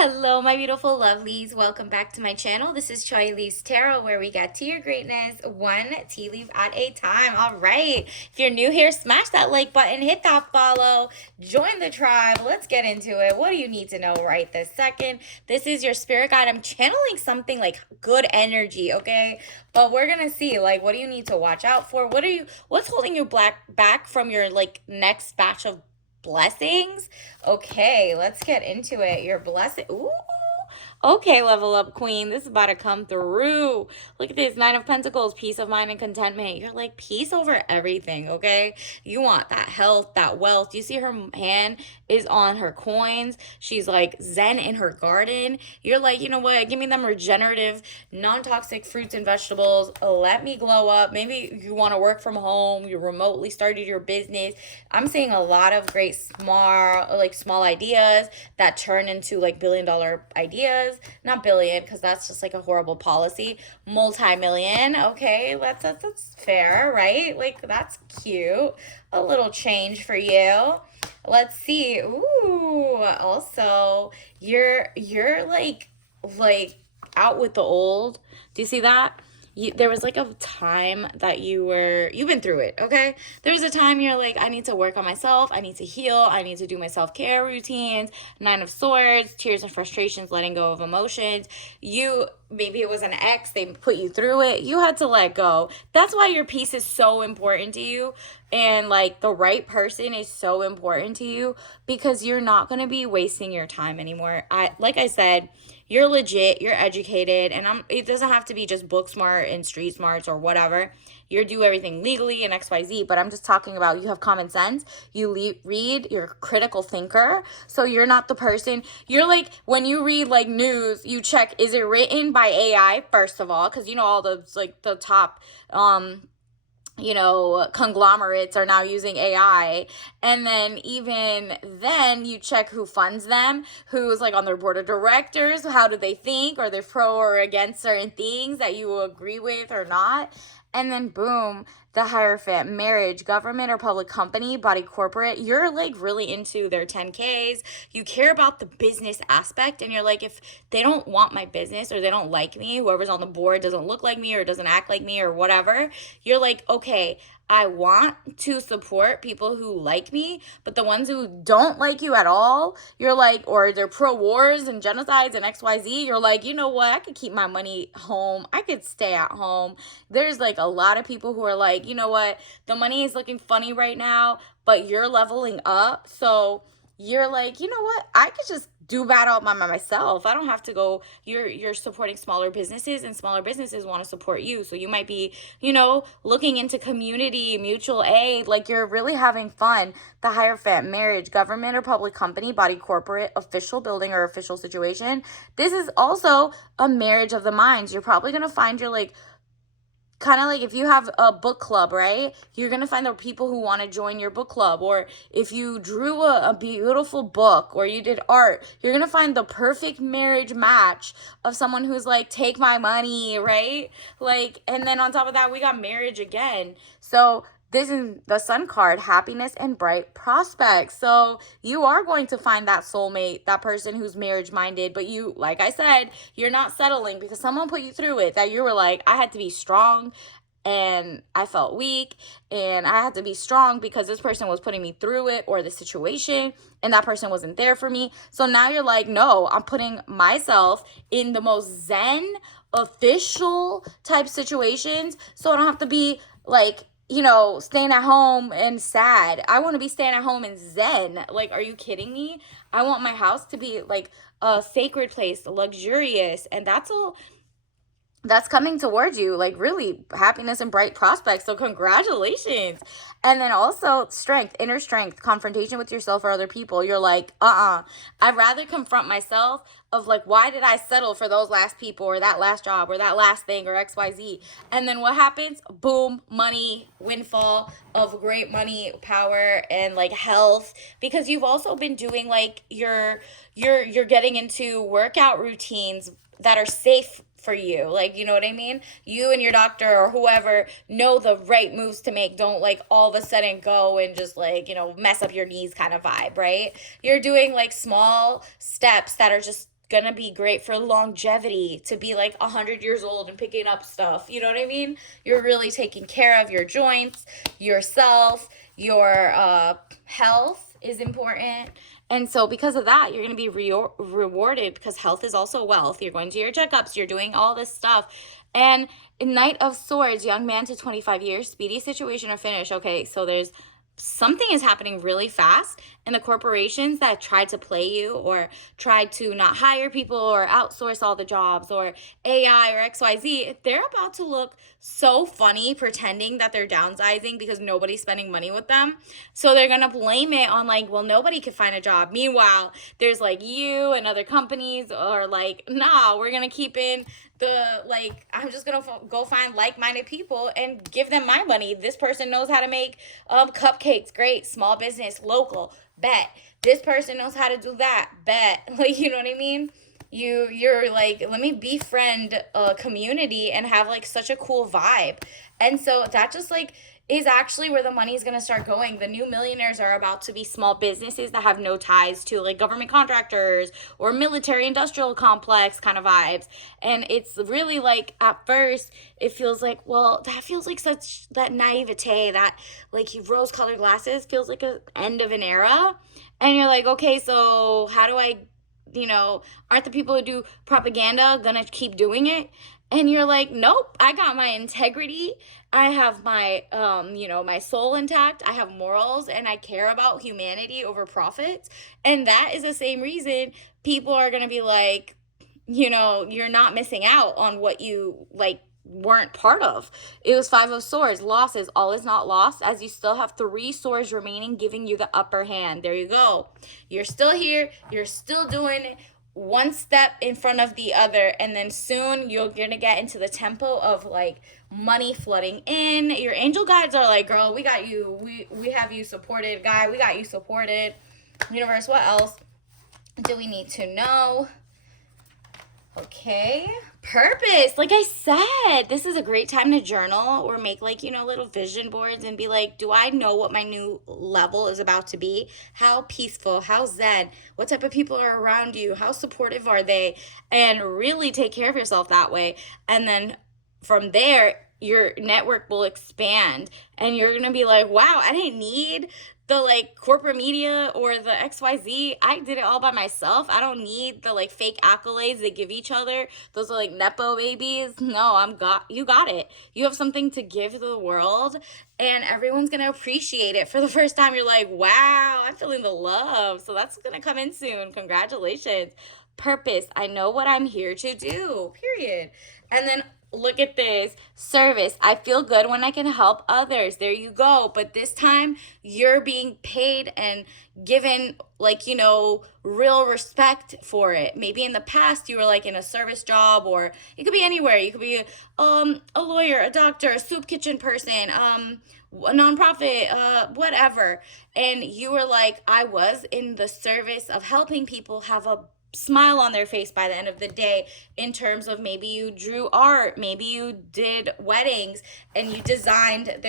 Hello, my beautiful lovelies. Welcome back to my channel. This is Choi Leaves Tarot, where we get to your greatness one tea leaf at a time. All right. If you're new here, smash that like button, hit that follow, join the tribe. Let's get into it. What do you need to know right this second? This is your spirit guide. I'm channeling something like good energy, okay? But we're gonna see, like, what do you need to watch out for? What's holding you back from your like next batch of blessings? Okay, let's get into it. Your blessing. Ooh. Okay, level up queen. This is about to come through. Look at this. Nine of Pentacles, peace of mind and contentment. You're like peace over everything, okay? You want that health, that wealth. You see her hand is on her coins. She's like zen in her garden. You're like, you know what? Give me them regenerative, non-toxic fruits and vegetables. Let me glow up. Maybe you want to work from home. You remotely started your business. I'm seeing a lot of great small ideas that turn into like $1 billion ideas. Not billion, because that's just like a horrible policy. Multi-million. Okay, that's fair, right? Like, that's cute. A little change for you. Let's see. Ooh, also, you're like out with the old. Do you see that? There was like a time that you've been through it, okay? There was a time you're like, I need to work on myself. I need to heal. I need to do my self-care routines. Nine of Swords, tears and frustrations, letting go of emotions. Maybe it was an ex, they put you through it. You had to let go. That's why your peace is so important to you. And like the right person is so important to you because you're not going to be wasting your time anymore. Like I said, you're legit, you're educated, and it doesn't have to be just book smart and street smarts or whatever. You do everything legally and XYZ, but I'm just talking about you have common sense. You read, you're a critical thinker. So you're not the person, you're like, when you read like news, you check, is it written by AI first of all? Because you know, all the like the top conglomerates are now using AI. And then even then you check who funds them, who's like on their board of directors, how do they think, are they pro or against certain things that you agree with or not. And then boom, the Hierophant, marriage, government or public company, body corporate. You're like really into their 10Ks. You care about the business aspect, and you're like, if they don't want my business or they don't like me, whoever's on the board doesn't look like me or doesn't act like me or whatever, you're like, okay, I want to support people who like me, but the ones who don't like you at all, you're like, or they're pro wars and genocides and XYZ, you're like, you know what? I could keep my money home. I could stay at home. There's like a lot of people who are like, you know what? The money is looking funny right now, but you're leveling up. So you're like, you know what? I could just do bad all by myself. I don't have to go. You're supporting smaller businesses, and smaller businesses want to support you. So you might be, looking into community, mutual aid. Like, you're really having fun. The Hierophant, marriage, government or public company, body corporate, official building or official situation. This is also a marriage of the minds. You're probably going to find you're like, kind of like if you have a book club, right? You're going to find the people who want to join your book club. Or if you drew a beautiful book or you did art, you're going to find the perfect marriage match of someone who's like, take my money, right? Like, and then on top of that, we got marriage again. So this is the Sun card, happiness and bright prospects. So you are going to find that soulmate, that person who's marriage minded, but you, like I said, you're not settling because someone put you through it, that you were like, I had to be strong and I felt weak, and I had to be strong because this person was putting me through it or the situation, and that person wasn't there for me. So now you're like, no, I'm putting myself in the most zen, official type situations so I don't have to be like, staying at home and sad. I want to be staying at home and zen. Like, are you kidding me? I want my house to be like a sacred place, luxurious. And that's coming towards you, like really happiness and bright prospects. So congratulations. And then also strength, inner strength, confrontation with yourself or other people. You're like, I'd rather confront myself of like, why did I settle for those last people or that last job or that last thing or XYZ? And then what happens? Boom, money, windfall of great money, power, and like health. Because you've also been doing like you're getting into workout routines that are safe for you. Like, you know what I mean? You and your doctor or whoever know the right moves to make. Don't like all of a sudden go and just like, mess up your knees kind of vibe, right? You're doing like small steps that are just gonna be great for longevity, to be like 100 years old and picking up stuff. You know what I mean? You're really taking care of your joints, yourself, your health is important. And so because of that, you're going to be rewarded, because health is also wealth. You're going to your checkups, you're doing all this stuff. And Knight of Swords, young man to 25 years, speedy situation or finish. Okay, so there's something is happening really fast, and the corporations that tried to play you or tried to not hire people or outsource all the jobs or AI or XYZ, they're about to look so funny pretending that they're downsizing because nobody's spending money with them. So they're going to blame it on like, well, nobody can find a job. Meanwhile, there's like you and other companies are like, nah, we're going to keep in the, like, I'm just gonna go find like-minded people and give them my money. This person knows how to make cupcakes, great. Small business, local, bet. This person knows how to do that, bet. Like, you know what I mean? You're like, let me befriend a community and have like such a cool vibe. And so that just like is actually where the money is going to start going. The new millionaires are about to be small businesses that have no ties to like government contractors or military industrial complex kind of vibes. And it's really like, at first it feels like, well, that feels like such that naivete, that like rose colored glasses feels like an end of an era. And you're like, okay, so how do I, aren't the people who do propaganda gonna keep doing it? And you're like, nope, I got my integrity. I have my, my soul intact. I have morals, and I care about humanity over profits. And that is the same reason people are going to be like, you're not missing out on what you like weren't part of. It was 5 of Swords, losses. All is not lost, as you still have 3 swords remaining, giving you the upper hand. There you go. You're still here. You're still doing it. One step in front of the other, and then soon you're gonna get into the tempo of like money flooding in. Your angel guides are like, girl, we got you, we have you supported, guy, we got you supported. Universe, what else do we need to know? Okay, purpose. Like I said, this is a great time to journal or make like, little vision boards and be like, do I know what my new level is about to be? How peaceful, how zen, what type of people are around you? How supportive are they? And really take care of yourself that way. And then from there, your network will expand, and you're going to be like, wow, I didn't need the like corporate media or the XYZ. I did it all by myself. I don't need the like fake accolades they give each other. Those are like Nepo babies. No, you got it. You have something to give to the world, and everyone's going to appreciate it. For the first time, you're like, wow, I'm feeling the love. So that's going to come in soon. Congratulations. Purpose. I know what I'm here to do, period. And then look at this. Service. I feel good when I can help others. There you go. But this time you're being paid and given like, real respect for it. Maybe in the past you were like in a service job, or it could be anywhere. You could be a lawyer, a doctor, a soup kitchen person, a nonprofit, whatever. And you were like, I was in the service of helping people have a smile on their face by the end of the day, in terms of maybe you drew art, maybe you did weddings and you designed their